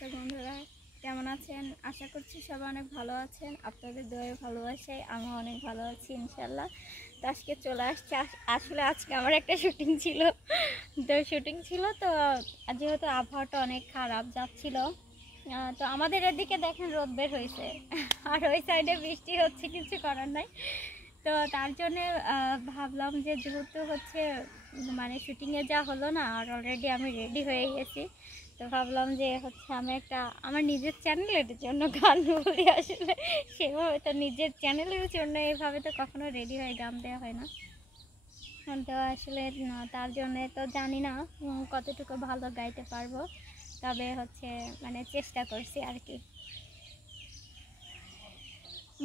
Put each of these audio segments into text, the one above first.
তো বন্ধুরা কেমন আছেন? আশা করছি সবাই অনেক ভালো আছেন। আপনাদের দোয়ায় ভালোবাসায় আমি অনেক ভালো আছি ইনশাল্লাহ। তো আজকে চলে আসছে, আসলে আজকে আমার একটা শুটিং ছিল। তো যেহেতু আবহাওয়াটা অনেক খারাপ যাচ্ছিল, তো আমাদের এদিকে দেখেন রোদ বের হয়েছে, আর ওই সাইডে বৃষ্টি হচ্ছে, কিছু করার নাই। তো তার জন্যে ভাবলাম যে যেহেতু হচ্ছে মানে শুটিংয়ে যা হলো না, আর অলরেডি আমি রেডি হয়ে গেছি, তো ভাবলাম যে হচ্ছে আমি একটা আমার নিজের চ্যানেলের জন্য গান বলি। আসলে সেভাবে তো নিজের চ্যানেলের জন্য এভাবে তো কখনো রেডি হয়ে গান দেওয়া হয় না। তো আসলে তার জন্যে তো জানি না কতটুকু ভালো গাইতে পারবো, তবে হচ্ছে মানে চেষ্টা করছি আর কি।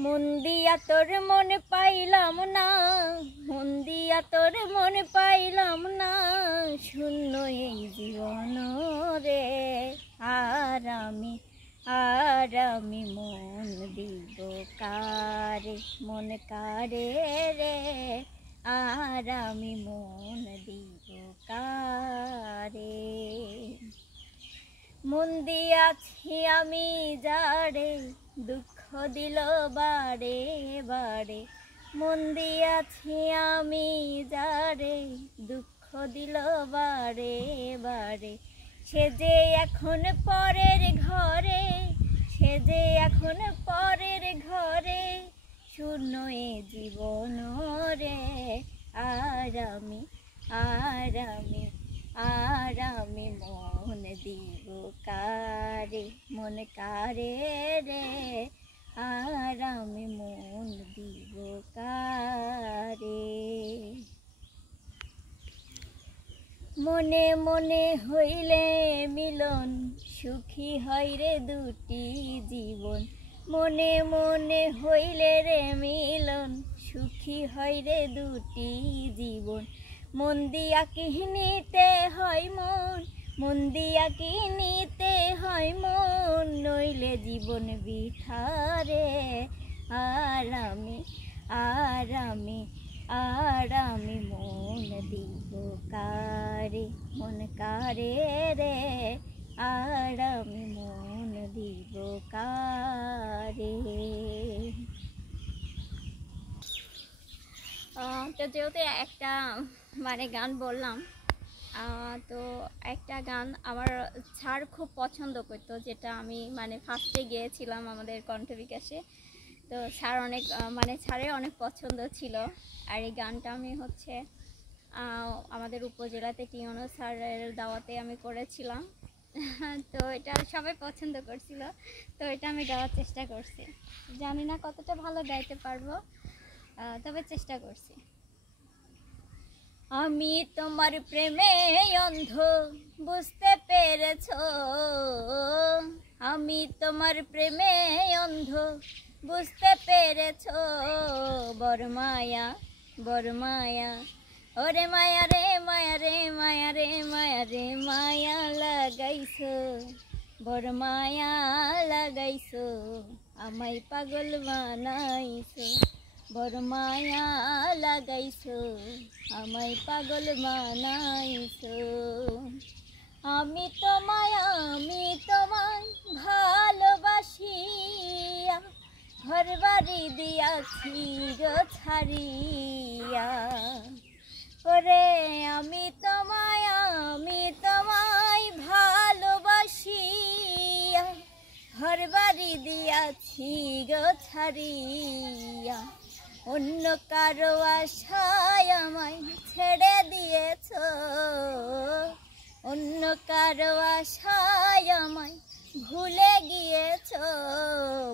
মন দিয়া তোর মনে পাইলাম না, মন দিয়া তোর মনে পাইলাম না, শূন্য এই জীবন রে। আর আমি মন দিব কারে, মন কারে রে। আর আমি মন দিব কারে। মন দিয়াছি আমি যারে, দুঃখ দিল বারে বারে। মন দিয়াছি আমি যারে, দুঃখ দিল বারে বারে। সে যে এখন পরের ঘরে, সে যে এখন পরের ঘরে, শূন্য এ জীবন রে। আর আমি মন দিব কারে, মন কারে রে। আর আমি মন দিব কারে। মনে মনে হইলে মিলন, সুখী হয় রে দুটি জীবন। মনে মনে হইলে রে মিলন, সুখী হয় রে দুটি জীবন। মন দিয়া কি নিতে হয় মন, মন দিয়া কি নিতে হয় মন, নইলে জীবন বিথারে। আর আমি মন দিব কারে, মন কারে রে। আর আমি মন দিব কারে। তো যেহেতু একটা মানে গান বললাম, তো একটা গান আমার স্যার খুব পছন্দ করতো, যেটা আমি মানে ফার্স্টে গিয়েছিলাম আমাদের কণ্ঠ বিকাশে। তো স্যার অনেক মানে স্যারের অনেক পছন্দ ছিল। আর এই গানটা আমি হচ্ছে আমাদের উপজেলাতে টিউনো স্যারের দাওয়াতে আমি করেছিলাম। তো এটা সবাই পছন্দ করছিল, তো এটা আমি গাওয়ার চেষ্টা করছি। জানি না কতটা ভালো গাইতে পারবো, তবে চেষ্টা করছি। আমি তোমার প্রেমে অন্ধ, বুঝতে পেরেছো? আমি তোমার প্রেমে অন্ধ, বুঝতে পেরেছো? বড় মায়া, বড় মায়া, ওরে মায়া রে, মায়া রে, মায়া রে, মায়া রে, মায়া লাগাইছো, বড় মায়া লাগাইছো, আমায় পাগল বানাইছো। বড় মায়া লাগাইছো, আমায় পাগল বানাইছো। আমি তোমায় ভালোবাসিয়া, ঘর বাড়ি দিয়াছি গো ছাড়িয়া। ওরে আমি তোমায় ভালোবাসিয়া, ঘর বাড়ি দিয়াছি গো ছাড়িয়া। অন্য কারো আশায় আমায় ছেড়ে দিয়েছ, অন্য কারো আশায় আমায় ভুলে গিয়েছ।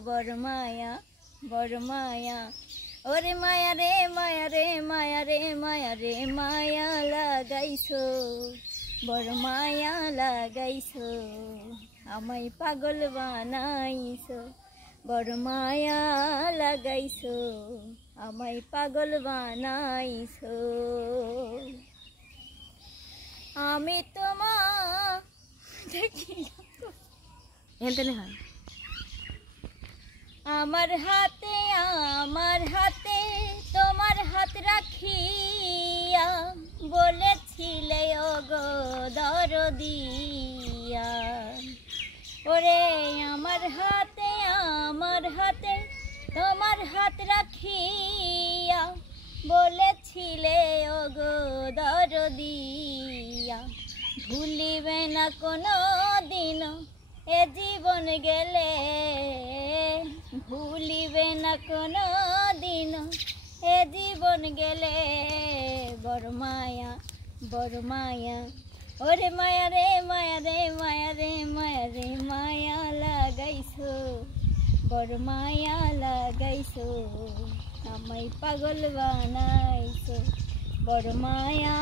বড় মায়া, বড় মায়া, ওরে মায়া রে, মায়া রে, মায়া রে, মায়া রে, মায়া লাগাইছো, বড় মায়া লাগাইছো, আমায় পাগল বানাইছো। বড় মায়া লাগাইছো, আমায় পাগল বানাইছো। আমি তোমার আমার হাতে তোমার হাত রাখিয়া, বলেছিলে ওগো দরদিয়া। ওরে আমার হাতে তোমার হাত রাখিয়া বলেছিলে ওগো দরদিয়া, ভুলিবে না কোনো দিন এ জীবন গেলে, ভুলিবে না কোনো দিন এ জীবন গেলে। বড় মায়া ওরে মায়া রে মায়া রে মায়া রে মায়া রে মায়া লাগাইছো, বড় মায়া লাগাইছো, আমায় পাগল বানাইছো, বড় মায়া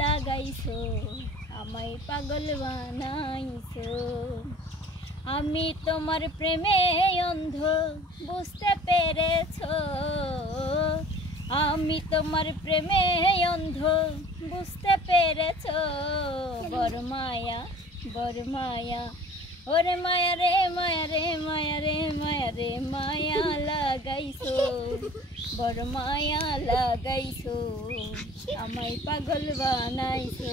লাগাইছো, আমায় পাগল বানাইছো। আমি তোমার প্রেমে অন্ধ বুঝতে পেরেছো, আমি তোমার প্রেমে অন্ধ বুঝতে পেরেছো। বড় মায়া ওরে মায়া রে মায়া রে মায়া রে মায়া রে মায়া লাগাইছো, বড় মায়া লাগাইছো, আমায় পাগল বানাইছো,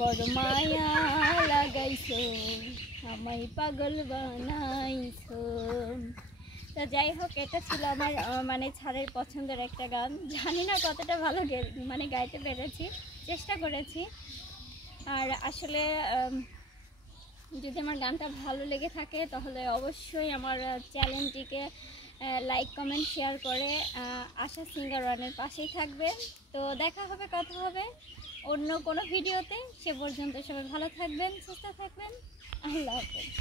বড় মায়া লাগাইছো, আমায় পাগল বানাইছো। তো যাই হোক, এটা ছিল আমার মানে ছাড়ের পছন্দের একটা গান। জানি না কতটা ভালো মানে গাইতে পেরেছি, চেষ্টা করেছি। আর আসলে যদি আমার গানটা ভালো লেগে থাকে তাহলে অবশ্যই আমার চ্যানেলটিকে লাইক কমেন্ট শেয়ার করে আশা সিঙ্গার ওয়ানের পাশেই থাকবেন। তো দেখা হবে, কথা হবে অন্য কোনো ভিডিওতে। সে পর্যন্ত সবাই ভালো থাকবেন, সুস্থ থাকবেন। আল্লাহ হাফেজ।